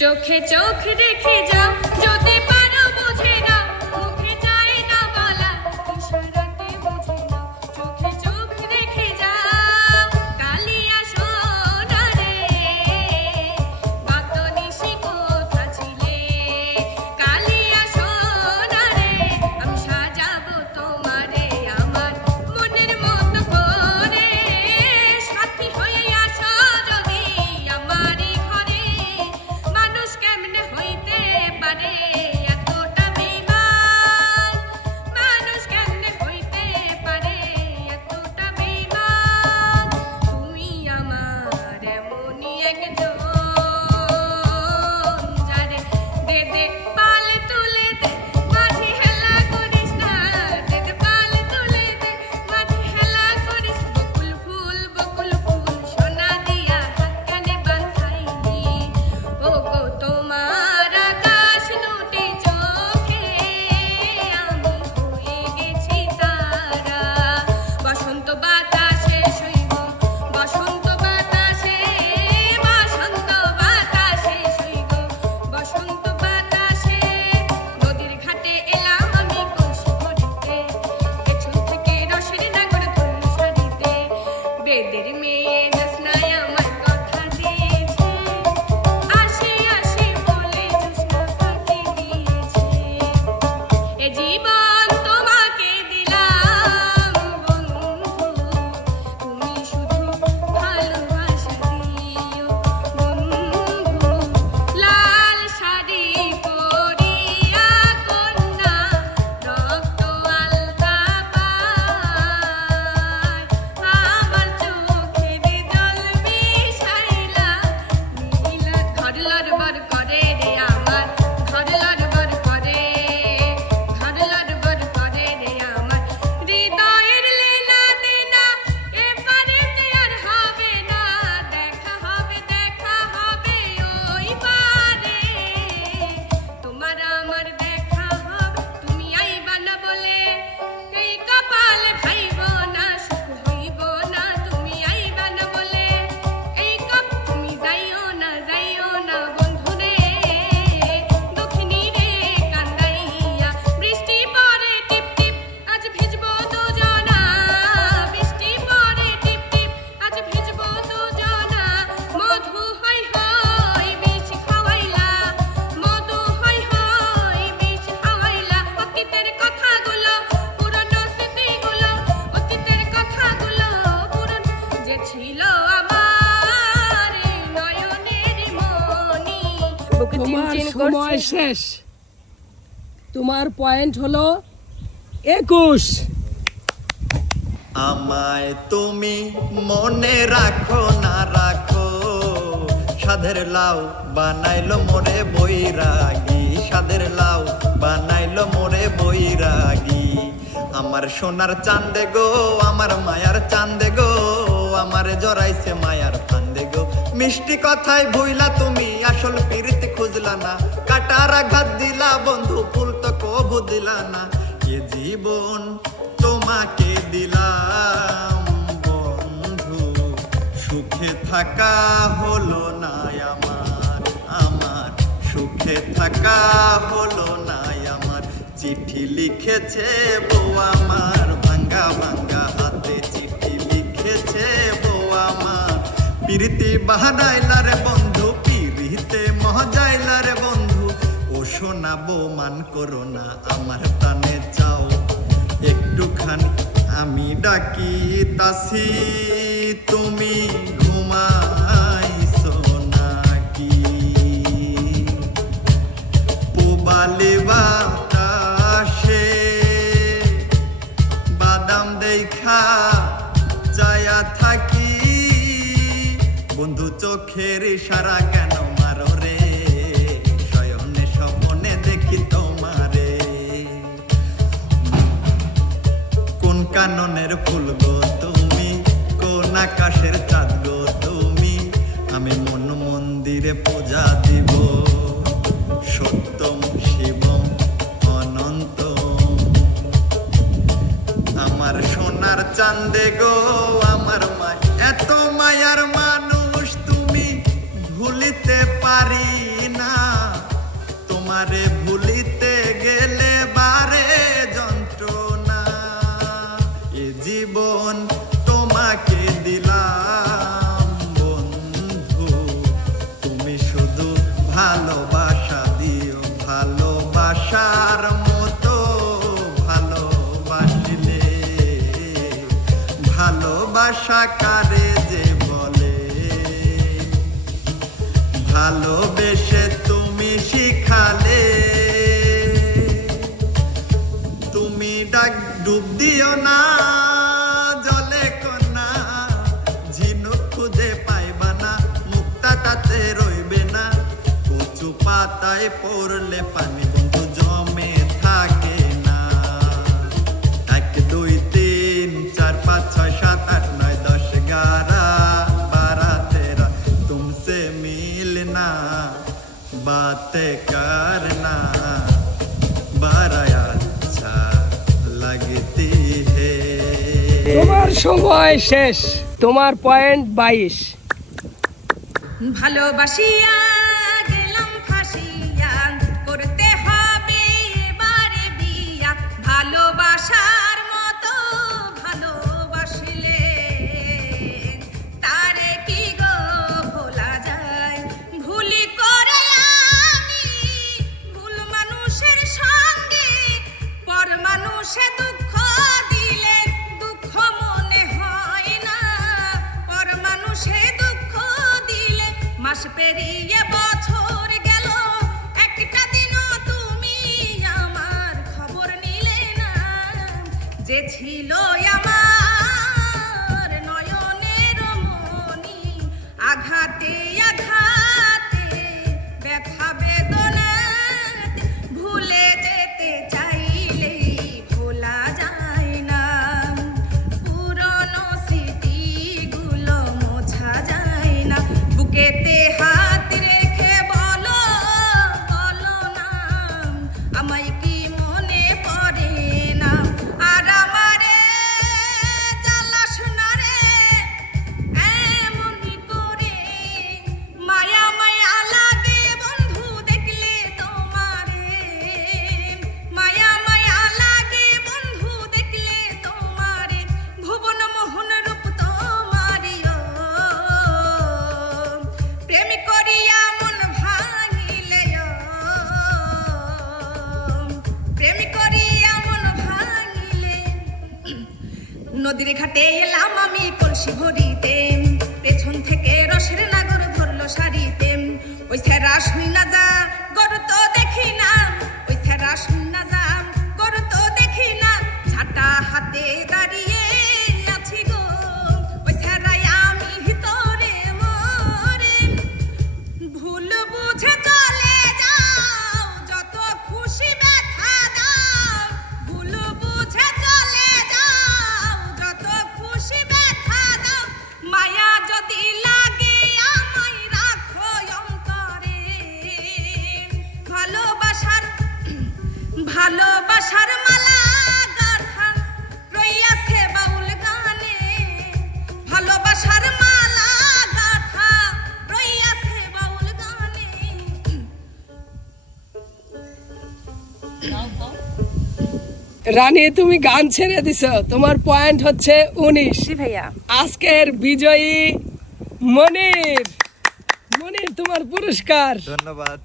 চোখে চোখ রেখে যাও, যদি পারো বুঝে নাও, মুখে চায় না বলা, ইশারাতে বুঝে নাও। চোখে চোখ রেখে যাও, কালিয়া সোনা রে, কত নিশি কোথা ছিলে, কালিয়া সোনা রে, আমি সাজাবো তোমারে আমার মনের মতো করে, সাথী হয়ে আসো যদি আমারই ঘরে। মানুষ কেমনে হইতে পারে এতটা বেঈমান, মানুষ কেমনে হইতে পারে এতটা বেঈমান, তুমি আমার এমনই একজন, যারে দে দে পাল তুলে দে, মাঝে হেলা করিস না, দে দে পাল তুলে দে, মাঝে হেলা করিস। বকুল ফুল সোনা দিয়া হাত কানে বাঁধাইনি, ও গো তোমার আকাশ দুটি চোখে আমি হয়ে গেছি তারা। বসন্ত বাতাসে শৈব, বসন্ত বাতাসে, বসন্ত বাতাসে শৈব, বসন্ত বাতাসে। নদীর ঘাটে এলাম আমি কলসি ভরিতে, পেছন থেকে রসের নাগর ধরল সারিতে। বেদের মেয়ে জ্যোৎস্নায় আমার কথা দিয়েছে, আসি আসি বলে জ্যোৎস্না ফাঁকি দিয়েছে। এ জীবন তোমাকে দিলাম বন্ধু, তুমি শুধু ভালোবাসা দিও বন্ধু। লাল শাড়ি পরিয়া কন্যা, রক্ত আলতা পায়, আমার চোখের জল মিশাইলা নীলা। ঘর লড়বড় করে রে আমার, ঘর লড়বড় করে, ঘর লড়বড় করে রে আমার। হৃদয়ের লেনা দেনা এপারেতে আর হবে না, দেখা হবে ওই পারে। তোমার আমার দেখা হবে, তুমি আইবা না বলে এই কপালে ভাইব না, সুখ হইব না, তুমি আইবা না বলে এই তুমি যাইও না বন্ধু রে। দক্ষিণী রে কান্দাইয়া বৃষ্টি পড়ে টিপ টিপ, আজ ভিজবো দুজনা, বৃষ্টি পড়ে টিপ টিপ, আজ ভিজবো দুজনা। মধু হই হই বিষ খাওয়াইলা, মধু হই হই বিষ খাওয়াইলা। অতীতের কথাগুলো পুরনো স্মৃতিগুলো, অতীতের কথাগুলো পুরনো, যে ছিল আমার এই নয়নের মনি। তোমার সময় শেষ, তোমার পয়েন্ট হলো 21। আমায় তুমি মনে রাখো না রাখো, সাধের লাউ বানাইলো মোরে বৈরাগী, সাধের লাউ বানাইলো মোরে বৈরাগী। আমার সোনার চাঁদে গো, আমার মায়ার চাঁদে গো, আমার জড়াইছে মায়ার ফান্দে গো। মিষ্টি কথায় ভুইলা তুমি আসল প্রীতি খুঁজলা না, কাটার আঘাত দিলা বন্ধু, ফুল তো কবু দিলা না। এ জীবন তোমাকে দিলাম বন্ধু, সুখে থাকা হলো না আমার, আমার সুখে থাকা হলো না আমার। চিঠি লিখেছে বউ আমার, ভাঙ্গা ভাঙ্গা হাতে চিঠি লিখেছে বউ আমার। প্রীতি বাহানাইলা রে বন্ধু, পিরিতে মজাইলা রে বন্ধু। ও সোনা বউ মান করো না, আমার প্রাণে চাও একটুখানি আমি ডাকি তাসি, তুমি ঘুমাইছো নাকি? পুবালি বাতাসে বাদাম দেখা যায়া থাকি, বন্ধু চোখের ইশারা কেন মারো রে, শয়নে স্বপ্নে দেখি তোমারে। কোন কাননের ফুল গো তুমি, কোন আকাশের চাঁদ গো তুমি, আমি মন মন্দিরে পূজা দিব, সত্যম শিবম অনন্ত। আমার সোনার চাঁদে গো, আমার মায় এত মায়ার মানুষ তুমি ভুলিতে তোমারে ভুলিতে গেলে বারে যন্ত্রণা, এ জীবন তোমাকে দিলাম বন্ধু, তুমি শুধু ভালোবাসা দিও, ভালোবাসার মতো ভালোবাসিলে, ভালোবাসা কারে যে বলে, ভালোবেসে তুমি শিখালে, তুমি ডাক ডুব দিও না জলে কন্যা, ঝিনুক খুঁজে পাইবা না, মুক্তা তাতে রইবে না, কচু পাতায় পড়লে পানি বন্ধু জমে থাকে না। 1 2 3 4 5 6 7 8 9 10 11 12 13 तुमसे मिलना बातें करना बड़ा अच्छा लगती है। তোমার সময় শেষ, তোমার পয়েন্ট 22। ভালোবাসিয়া গেলাম ফাঁসিয়া, করতে হবে এবারে বিয়া, ভালোবাসার মতো ভালোবাসলে তারে কি গো ভোলা যায়, ভুলি করে আমি ভুল মানুষের সঙ্গে, পর মানুষে দুঃখ দিলে দুঃখ মনে হয় না, পর মানুষে দুঃখ দিলে মাস পেরিয়ে বছর গেল, একটা দিনও তুমি আমার খবর নিলে না, যে ছিল আমার নয়নের মনি, আঘাতে আঘাতে ব্যথা বেদনাতে, ভুলে যেতে চাইলেই ভোলা যায় না, পুরনো স্মৃতিগুলো মোছা যায় না, বুকেতে হাত রেখে বলো বলো না, আমায় কি মনে পড়ে না, আর আমারে জ্বালাস না রে এমনি করে, মায়া মায়া লাগে বন্ধু দেখলে তোমারে, মায়া মায়া লাগে বন্ধু দেখলে তোমারে, ভুবন মোহন রূপ তোমারিও, প্রেম করিয়া মন ভাঙিলে, প্রেম করিয়া মন ভাঙিলে, নদীর ঘাটে এলাম আমি কলসি ভরিতে, পেছন থেকে রসের নাগর ধরলো সারিতে, ওই ছেঁড়া শুই না যা গরু তো দেখি না, ওই ছেঁড়া শুই না যা গরু তো দেখি না, ঝাঁটা হাতে দাঁড়িয়ে আছি গো, ওই ছেঁড়াই আমি ভিতরে মরে, ভুল বুঝে চলে যাও যত খুশি ব্যথা দাও, ভুল বুঝে চলে যাও যত খুশি ব্যথা দাও, মায়া যদি লাগে আমায় রাখো অন্তরে, ভালোবাসার ভালোবাসার মালা গাঁথা রইয়াছে বাউল গানে, ভালোবাসার মালা গাঁথা রইয়াছে বাউল গানে। রানী তুমি গান ছেড়ে দিছো, তোমার পয়েন্ট হচ্ছে 19। জি ভাইয়া। আজকের বিজয়ী মনির, মনির তোমার পুরস্কার। ধন্যবাদ।